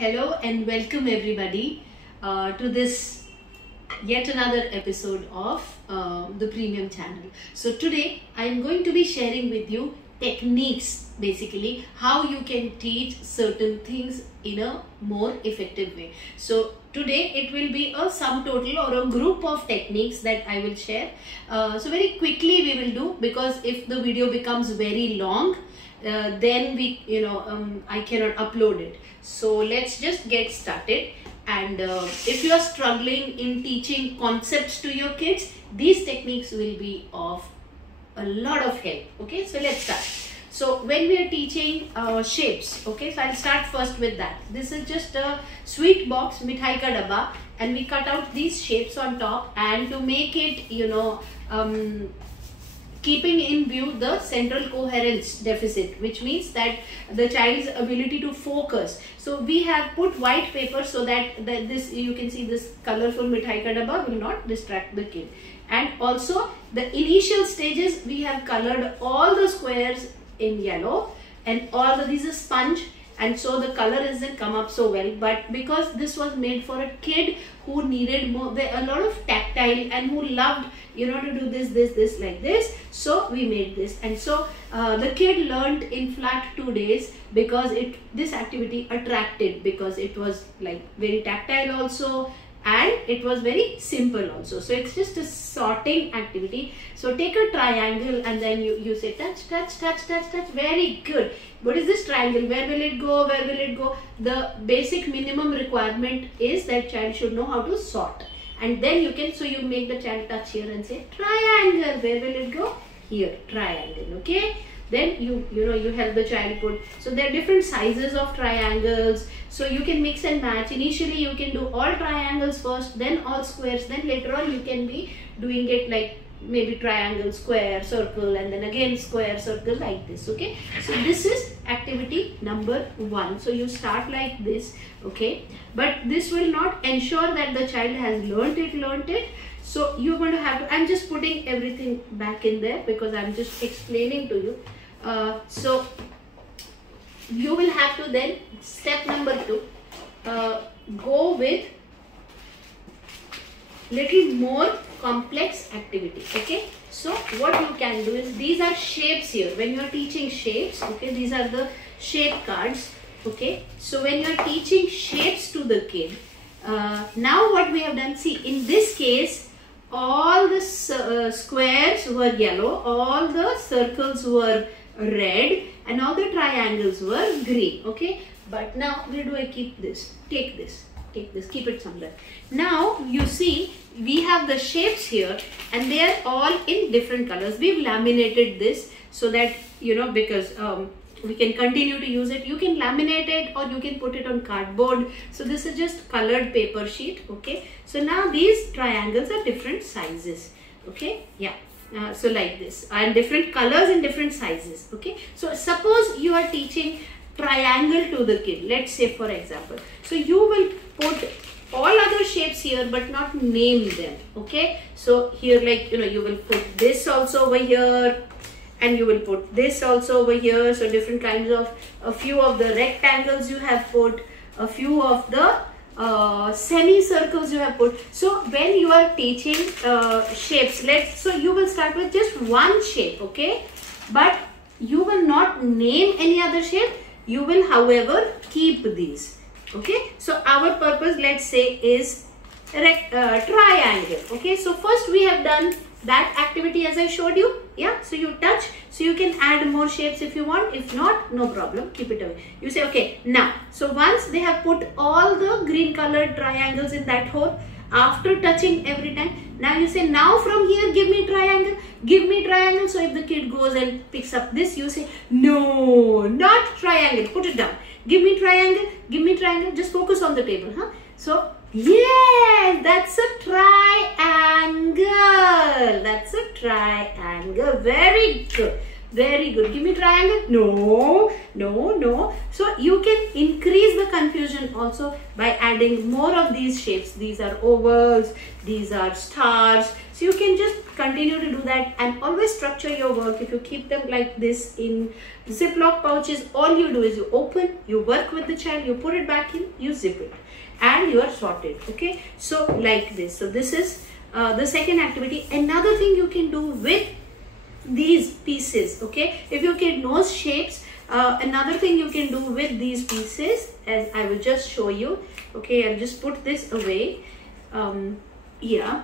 Hello and welcome everybody to this yet another episode of the Premium channel. So today I am going to be sharing with you techniques, basically how you can teach certain things in a more effective way. So today it will be a sum total or a group of techniques that I will share. So very quickly we will do, because if the video becomes very long, then I cannot upload it. So let's just get started. And if you are struggling in teaching concepts to your kids, these techniques will be of a lot of help. Okay, so let's start. So when we are teaching shapes, okay, so I'll start first with that. This is just a sweet box, mithai ka dabba, and we cut out these shapes on top, and to make it, keeping in view the central coherence deficit, which means that the child's ability to focus. So we have put white paper so that this, you can see this colorful mithai ka dabba will not distract the kid. And also the initial stages, we have colored all the squares in yellow, and these are sponge, and so the color isn't come up so well. But because this was made for a kid who needed a lot of tactile and who loved to do this like this, so we made this. And so the kid learned in flat 2 days, because this activity attracted, because it was like very tactile also, and it was very simple also. So it's just a sorting activity. So take a triangle and then you say touch, touch, touch, touch, touch. Very good. What is this triangle? Where will it go? Where will it go? The basic minimum requirement is that child should know how to sort. And then you can, so you make the child touch here and say triangle. Where will it go? Here, triangle. Okay. Then you help the child put. So there are different sizes of triangles. So you can mix and match. Initially you can do all triangles first, then all squares. Then later on you can be doing it like maybe triangle, square, circle, and then again square, circle, like this. Okay. So this is activity number 1. So you start like this. Okay. But this will not ensure that the child has learnt it. So you're going to have to, I'm just putting everything back in there because I'm just explaining to you. So you will have to then, step number 2, go with little more complex activity. Okay, so what you can do is, these are shapes here. When you are teaching shapes, okay, these are the shape cards. Okay, so when you are teaching shapes to the kid, now what we have done, see, in this case all the squares were yellow, all the circles were red, and all the triangles were green. Okay, but now where do I keep this? Take this, keep it somewhere. Now you see we have the shapes here, and they are all in different colors. We've laminated this so that because we can continue to use it. You can laminate it or you can put it on cardboard. So this is just colored paper sheet. Okay, so now these triangles are different sizes. Okay, yeah. So like this, and different colors and different sizes. Okay, so suppose you are teaching triangle to the kid, let's say for example. So you will put all other shapes here but not name them. Okay, so here, like you will put this also over here, and you will put this also over here. So different kinds of, a few of the rectangles you have put, a few of the semicircles you have put. So when you are teaching shapes, so you will start with just one shape. Okay, but you will not name any other shape. You will, however, keep these. Okay, so our purpose, let's say, is triangle. Okay, so first we have done that activity as I showed you. Yeah, so you touch, so you can add more shapes if you want. If not, no problem, keep it away. You say, okay, now, so once they have put all the green colored triangles in that hole, after touching every time, now you say, now from here give me triangle, give me triangle. So if the kid goes and picks up this, you say, no, not triangle, put it down, give me triangle, just focus on the table. So yes, that's a triangle. Very good. Very good. Give me triangle. No, no, no. So you can increase the confusion also by adding more of these shapes. These are ovals, these are stars. So you can just continue to do that and always structure your work. If you keep them like this in Ziploc pouches, all you do is you open, you work with the child, you put it back in, you zip it, and you are sorted. Okay, so like this. So this is the second activity. Another thing you can do with these pieces, okay, if your kid knows shapes, another thing you can do with these pieces, as I will just show you. Okay, I'll just put this away. Yeah.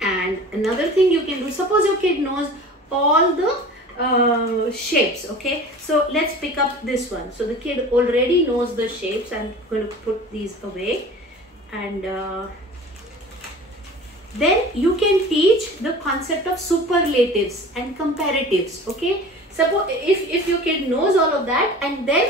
And another thing you can do, suppose your kid knows all the shapes. Okay, so let's pick up this one. So the kid already knows the shapes. I'm going to put these away, and then you can teach the concept of superlatives and comparatives. Okay, suppose if your kid knows all of that, and then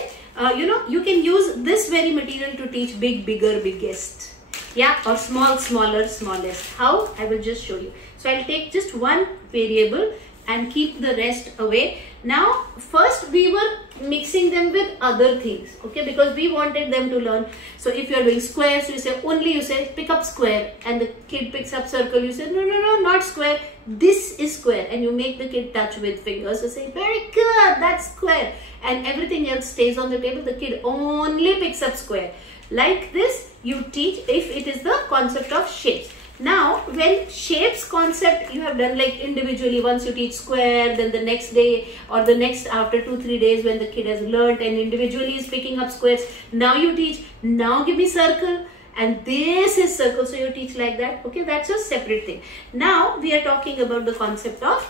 you can use this very material to teach big, bigger, biggest. Yeah, or small, smaller, smallest. How? I will just show you. So I'll take just one variable and keep the rest away. Now, first we were mixing them with other things, okay, because we wanted them to learn. So if you are doing squares, you say pick up square, and the kid picks up circle. You say no, not square. This is square, and you make the kid touch with fingers. So say very good, that's square, and everything else stays on the table. The kid only picks up square. Like this, you teach if it is the concept of shapes. Now, when shapes concept you have done like individually, once you teach square, then the next day or the next after 2-3 days when the kid has learnt and individually is picking up squares, now you teach, now give me circle, and this is circle, so you teach like that. Okay, that's a separate thing. Now, we are talking about the concept of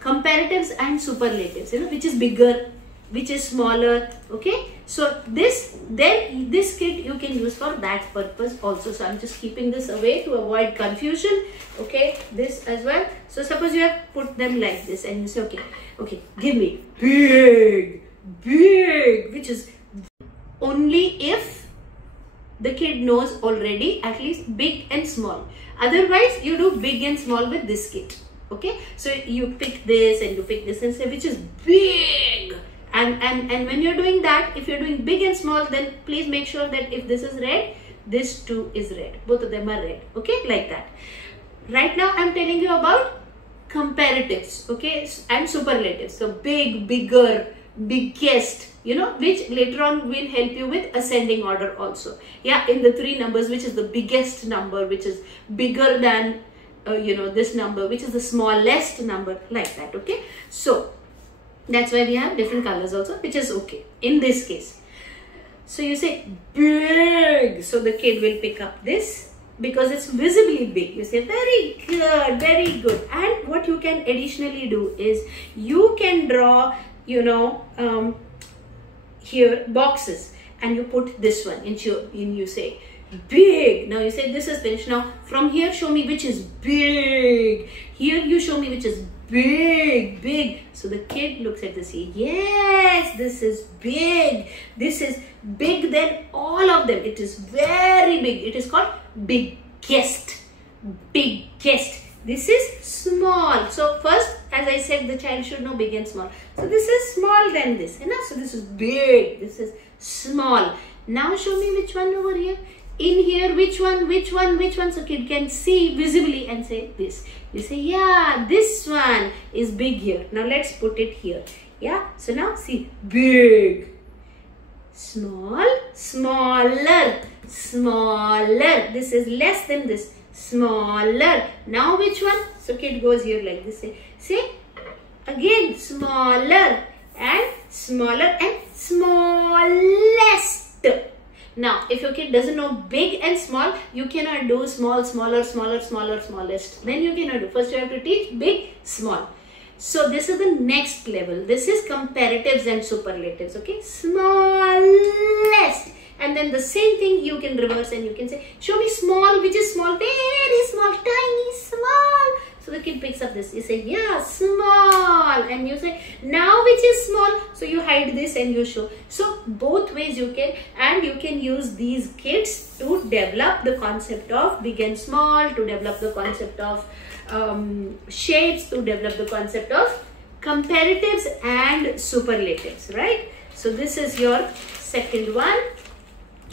comparatives and superlatives, which is bigger, which is smaller. Okay, so this kit you can use for that purpose also. So I'm just keeping this away to avoid confusion. Okay, this as well. So suppose you have put them like this, and you say okay, give me big, which is only if the kid knows already at least big and small. Otherwise you do big and small with this kit. Okay, so you pick this and you pick this and say which is big. And when you're doing that, if you're doing big and small, then please make sure that if this is red, this too is red. Both of them are red. Okay, like that. Right now, I'm telling you about comparatives, okay, and superlatives. So big, bigger, biggest, which later on will help you with ascending order also. Yeah, in the 3 numbers, which is the biggest number, which is bigger than, this number, which is the smallest number, like that. Okay, so that's why we have different colors also, which is okay in this case. So you say big, so the kid will pick up this because it's visibly big. You say very good, very good. And what you can additionally do is you can draw, here boxes, and you put this one in, you say big. Now you say this is finished. Now from here show me which is big. Here you show me which is big. So the kid looks at this. Yes, this is big. This is big than all of them. It is very big. It is called biggest. This is small. So first, as I said, the child should know big and small. So this is small than this. So this is big. This is small. Now show me which one over here. In here, which one? So kid can see visibly and say this. You say, yeah, this one is big here. Now let's put it here. Yeah, so now see, big, small, smaller. This is less than this, smaller. Now which one? So kid goes here like this. Say again, smaller and smaller and smallest. Now, if your kid doesn't know big and small, you cannot do small, smaller, smallest. Then you cannot do. First, you have to teach big, small. So, this is the next level. This is comparatives and superlatives. Okay, smallest. And then the same thing you can reverse and you can say, show me small, which is small, very small, tiny, small. So the kid picks up this. You say, yeah, small. And you say, now which is small? So you hide this and you show. So both ways you can, and you can use these kits to develop the concept of big and small, to develop the concept of shapes, to develop the concept of comparatives and superlatives, right? So this is your second one.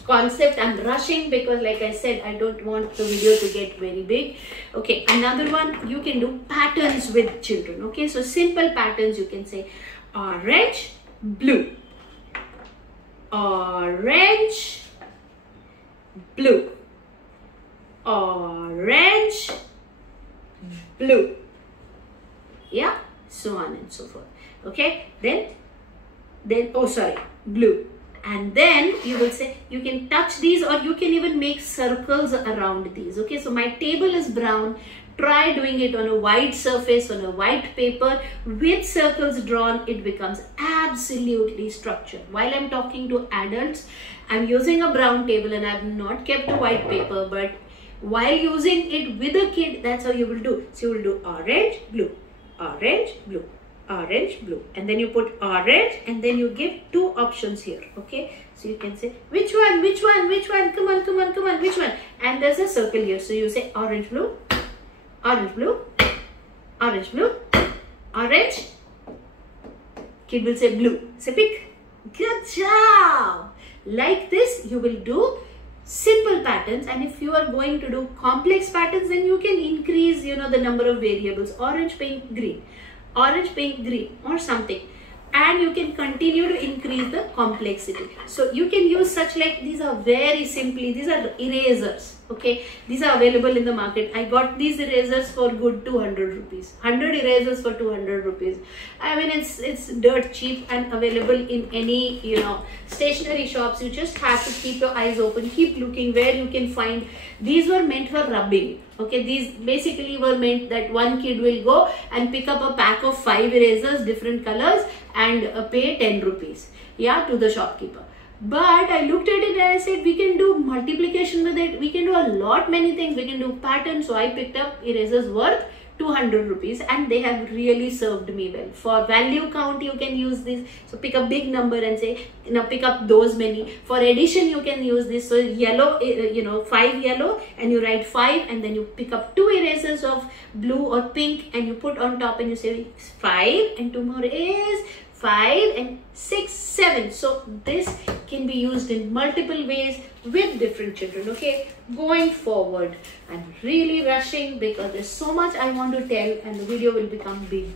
Concept. I'm rushing because like I said, I don't want the video to get very big. Okay, another one, you can do patterns with children. Okay, so simple patterns, you can say orange, blue, orange, blue, orange, blue, yeah, so on and so forth. Okay, then oh sorry, blue. And then you will say, you can touch these, or you can even make circles around these. Okay, so my table is brown. Try doing it on a white surface, on a white paper with circles drawn. It becomes absolutely structured. While I'm talking to adults, I'm using a brown table and I've not kept a white paper, but while using it with a kid, that's how you will do. So you will do orange, blue, orange, blue, orange, blue, and then you put orange, and then you give two options here. Okay, so you can say which one, which one, which one, come on, come on, come on, which one, and there's a circle here. So you say orange, blue, orange, blue, orange, blue, orange. Kid will say blue. Say pick. Good job. Like this you will do simple patterns, and if you are going to do complex patterns, then you can increase, you know, the number of variables. Orange, pink, green, orange, pink, green, or something, and you can continue to increase the complexity. So you can use such like, these are very simply, these are erasers. Okay, these are available in the market. I got these erasers for good 200 rupees. 100 erasers for 200 rupees. I mean, it's dirt cheap and available in any, you know, stationery shops. You just have to keep your eyes open, keep looking where you can find. These were meant for rubbing. Okay, these basically were meant that one kid will go and pick up a pack of 5 erasers, different colors, and pay 10 rupees, yeah, to the shopkeeper. But I looked at it and I said, we can do multiplication with it. We can do a lot, many things. We can do patterns. So I picked up erasers worth 200 rupees, and they have really served me well. For value count, you can use this. So pick a big number and say, you know, pick up those many. For addition, you can use this. So yellow, you know, 5 yellow, and you write 5, and then you pick up 2 erasers of blue or pink, and you put on top, and you say 5, and 2 more is 5, and 6, 7. So this can be used in multiple ways with different children. Okay, going forward, I'm really rushing because there's so much I want to tell, and the video will become big,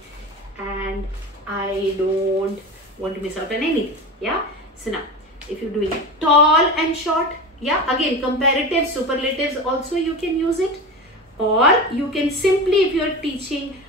and I don't want to miss out on anything. Yeah, so now if you're doing tall and short, yeah, again comparatives, superlatives also you can use it, or you can simply, if you're teaching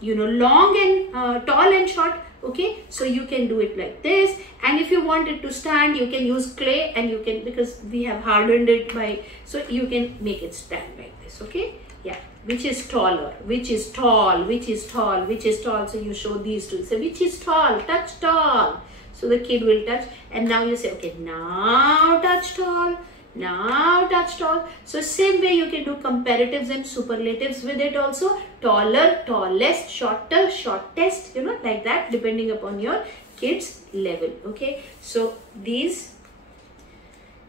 you know, long and tall and short, okay, so you can do it like this. And if you want it to stand, you can use clay, and you can, because we have hardened it by, so you can make it stand like this. Okay, yeah, which is taller, which is tall, which is tall, which is tall. So you show these two, so which is tall, touch tall, so the kid will touch. And now you say, okay, now touch tall, now touch tall. So same way you can do comparatives and superlatives with it also. Taller, tallest, shorter, shortest, you know, like that, depending upon your kids level. Okay, so these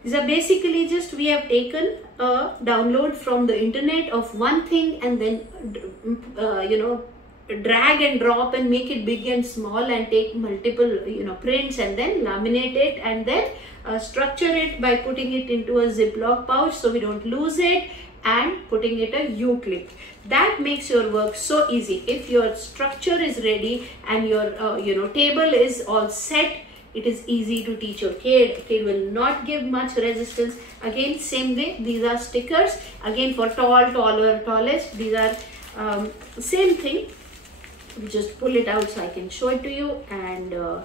are basically just, we have taken a download from the internet of one thing, and then you know, drag and drop and make it big and small, and take multiple, you know, prints, and then laminate it, and then structure it by putting it into a Ziploc pouch so we don't lose it, and putting it a U-clip. That makes your work so easy. If your structure is ready and your you know, table is all set, it is easy to teach your kid. Kid will not give much resistance. Again, same way, these are stickers. Again, for tall, taller, tallest, these are same thing. We just pull it out so I can show it to you, and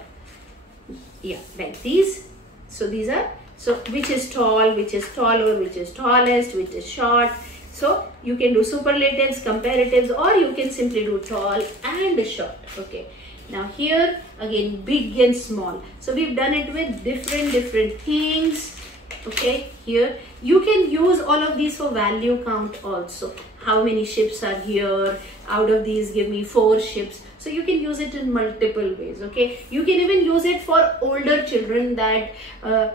yeah, like these. So these are, so which is tall, which is taller, which is tallest, which is short. So you can do superlatives, comparatives, or you can simply do tall and short. Okay, now here again, big and small. So we've done it with different things. Okay, here you can use all of these for value count also. How many ships are here? Out of these, give me 4 ships. So you can use it in multiple ways. Okay, you can even use it for older children, that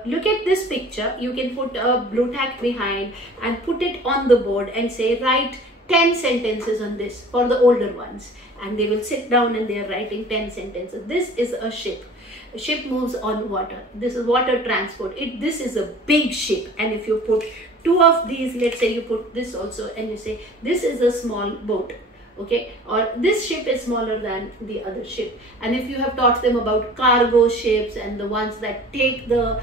look at this picture. You can put a blue tack behind and put it on the board and say, write 10 sentences on this for the older ones, and they will sit down and they are writing 10 sentences. This is a ship. A ship moves on water. This is water transport. This is a big ship, and if you put 2 of these, let's say you put this also, and you say this is a small boat, okay, or this ship is smaller than the other ship. And if you have taught them about cargo ships and the ones that take the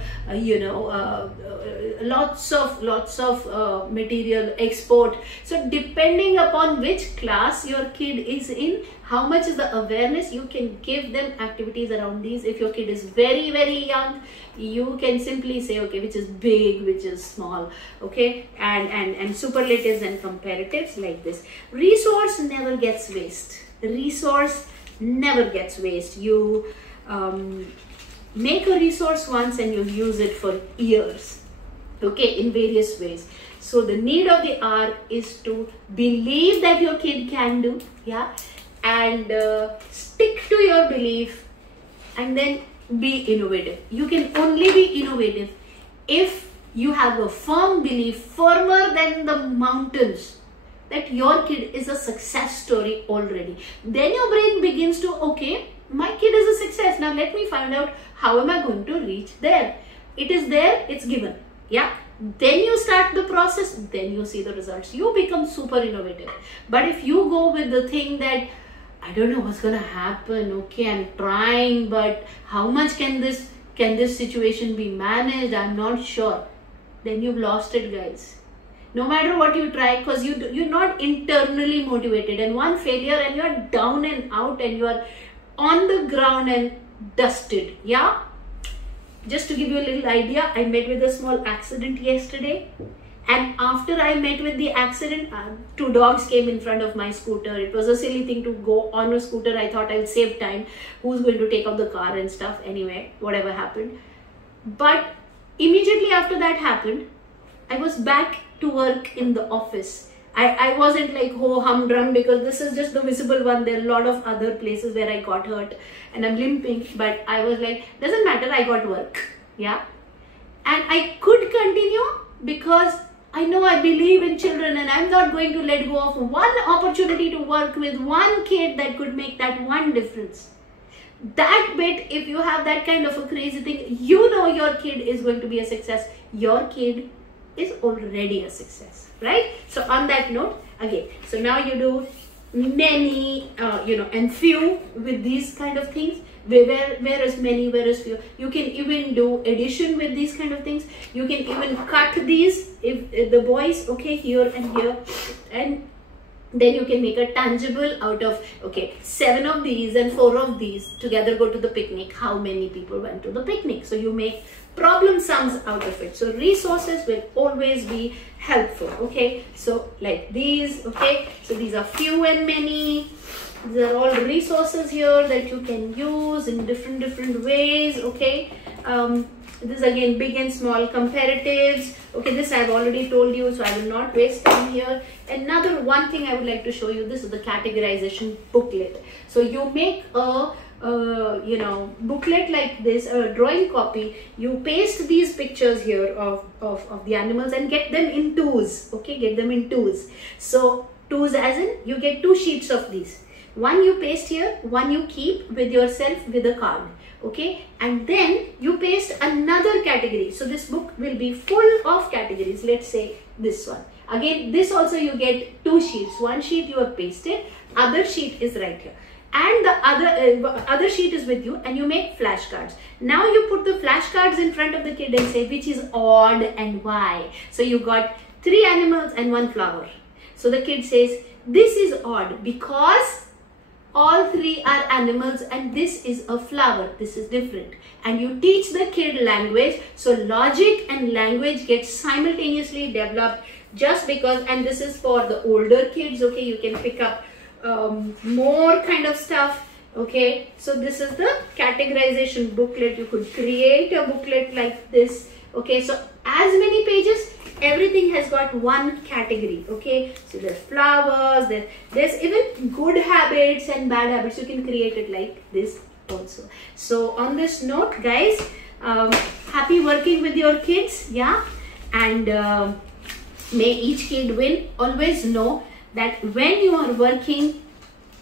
lots of material export, so depending upon which class your kid is in, how much is the awareness, you can give them activities around these. If your kid is very, very young, you can simply say, okay, which is big, which is small, okay, and superlatives and comparatives like this. Resource never gets waste. Resource never gets waste. You make a resource once and you use it for years, okay, in various ways. So the need of the hour is to believe that your kid can do, yeah, and stick to your belief, and then be innovative. You can only be innovative if you have a firm belief, firmer than the mountains, that your kid is a success story already. Then your brain begins to, okay, my kid is a success. Now let me find out how am I going to reach there. It is there, it's given, yeah. Then you start the process, then you see the results. You become super innovative. But if you go with the thing that I don't know what's gonna happen, okay, I'm trying, but how much can this situation be managed, I'm not sure, then you've lost it, guys. No matter what you try, because you're not internally motivated, and one failure and you're down and out and you're on the ground and dusted, yeah. Just to give you a little idea, I met with a small accident yesterday, and after I met with the accident, 2 dogs came in front of my scooter. It was a silly thing to go on a scooter. I thought I'll save time. Who's going to take up the car and stuff? Anyway, whatever happened. But immediately after that happened, I was back to work in the office. I wasn't like ho humdrum, because this is just the visible one. There are a lot of other places where I got hurt and I'm limping, but I was like, doesn't matter, I got work, yeah. And I could continue because I know I believe in children, and I'm not going to let go of one opportunity to work with one kid that could make that one difference. That bit, if you have that kind of a crazy thing, you know your kid is going to be a success. Your kid is already a success, right? So on that note, again, so now you do many, and few with these kind of things. Where is many, where is few. You can even do addition with these kind of things. You can even cut these, if the boys, okay, here and here, and then you can make a tangible out of, okay, 7 of these and 4 of these together go to the picnic. How many people went to the picnic? So you make problem sums out of it. So resources will always be helpful, okay. So like these, okay, so these are few and many. These are all resources here that you can use in different ways, okay. This is again big and small comparatives, okay. This I've already told you, so I will not waste time here. Another one thing I would like to show you, this is the categorization booklet. So you make a booklet like this, a drawing copy. You paste these pictures here of the animals and get them in twos, okay, get them in twos. So twos as in you get 2 sheets of these. One you paste here, one you keep with yourself with a card, okay, and then you paste another category. So this book will be full of categories. Let's say this one. Again, this also you get 2 sheets. One sheet you have pasted, other sheet is right here, and the other sheet is with you, and you make flashcards. Now you put the flashcards in front of the kid and say which is odd and why. So you got 3 animals and 1 flower. So the kid says this is odd because all 3 are animals and this is a flower, this is different. And you teach the kid language, so logic and language get simultaneously developed, just because, and this is for the older kids, okay, you can pick up more kind of stuff, okay. So this is the categorization booklet. You could create a booklet like this, okay. So as many pages, everything has got one category, okay. So there's flowers, there's even good habits and bad habits. You can create it like this also. So on this note, guys, happy working with your kids, yeah, and may each kid win. Always know that when you are working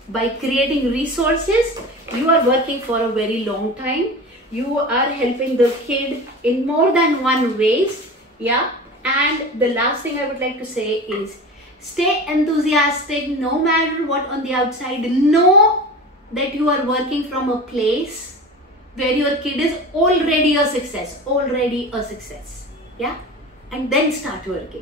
by creating resources, you are working for a very long time. You are helping the kid in more than one ways. Yeah. And the last thing I would like to say is stay enthusiastic no matter what on the outside. Know that you are working from a place where your kid is already a success. Yeah. And then start working.